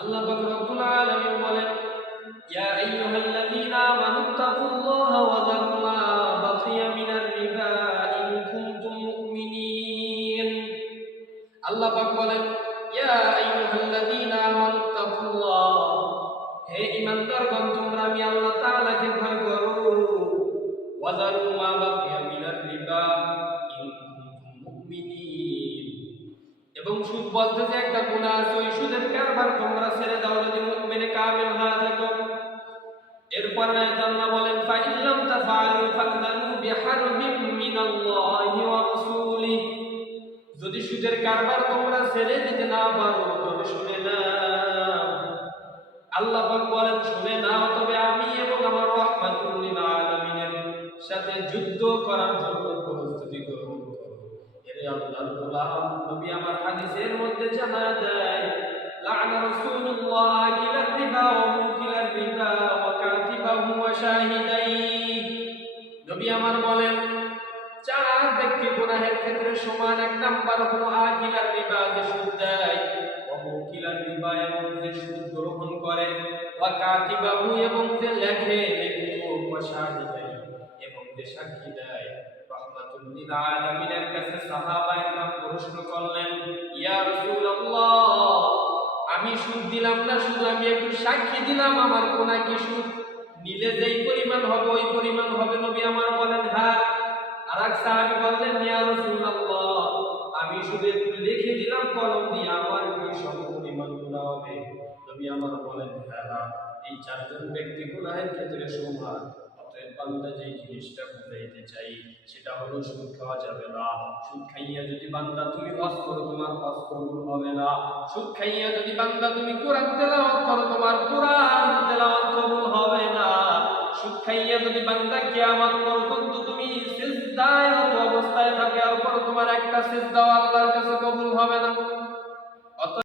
আল্লাহ পাক রব্বুল আলামিন বলেন, ইয়া আইয়ুহাল্লাযীনা আমানুত্তাকুল্লাহা ওয়া যারু মা বাকিয়া মিনার রিবা ইন কুনতুম মুমিনিন। আল্লাহ পাক বলেন, ইয়া আইয়ুহাল্লাযীনা আমানুত্তাকুল্লাহ, হে ঈমানদারগণ, তোমরা আমি আল্লাহ তাআলাকে ভয় করো। ওয়া যারু মা বাকিয়া মিনার রিবা ইন কুনতুম মুমিনিন, এবং সুদ বলতে যে একটা গুনাহ আছে, ওই সুদের কারবার তোমরা ছেড়ে দাও যদি মুমিনে কামিল হয়ে থাকো। এরপর আল্লাহ বলেন, ফা ইল্লাম তাফআলু ফাযানু বিহারবিম মিনাল্লাহি ওয়া রাসূলিহি, যদি সুদের কারবার তোমরা ছেড়ে দিতে না পারো তবে শুনে নাও, আল্লাহ পাক বলেন শুনে নাও, তবে আমি এবং আমার রাহমাতুল লিল আলামিনের সাথে যুদ্ধ করার জন্য প্রস্তুতি গ্রহণ করো। এর আল্লাহর গোলাম নবী আমার হাদিসের মধ্যে জানা যায়, লা'না রাসূলুল্লাহ আকিলার রিবা ওয়া মুকিলার রিবা ওয়া কাতিবাহু ওয়া শাহিদাইহি। নবী আমার বলেন, চার ব্যক্তি গুনাহের ক্ষেত্রে সমান। এক নাম্বার হলো আকিলার রিবা, যে সুদ দেয়, ওয়া মুকিলার রিবা, এবং যে সুদ গ্রহণ করে, ওয়া কাতিবাহু, এবং যে লেখে, ওয়া শাহিদাইহি, এবং যে সাক্ষী দেয়। রাহমাতুল লিল আলামিনের কাছে সাহাবায়ে কেরাম প্রশ্ন করলেন, ইয়া রাসূলুল্লাহ, আমি সুদ দিলাম না, শুধু আমি একটু সাক্ষী দিলাম, আমার গুনাহ কি সুদ নিলে যেই পরিমাণ হবে ওই পরিমাণ হবে? নবী আমার বলেন হ্যাঁ। আরেক সাহাবী বললেন, ইয়া রাসূলুল্লাহ, আমি শুধু একটু লিখে দিলাম কলম দিয়ে, আমার কি সম পরিমাণ গুনাহ হবে? নবী আমার বলেন হ্যাঁ, এই চারজন ব্যক্তি গুনাহের ক্ষেত্রে সমান। অতএব বান্দা যেই জিনিসটা বুঝাইতে চাই সেটা হলো সুদ খাওয়া যাবে না। সুদ খাইয়া যদি বান্দা তুমি হজ করো, তোমার হজ কবুল হবে না। সুদ খাইয়া যদি বান্দা তুমি কোরআন তেলাওয়াত করো, তোমার কোরআন তেলাওয়াত কবুল হবে না। সুদ খাইয়া যদি বান্দা কিয়ামত পর্যন্ত তুমি সিজদায় অবস্থায় থাকে, আর পর তোমার একটা সিজদাও আল্লাহর কাছে কবুল হবে না।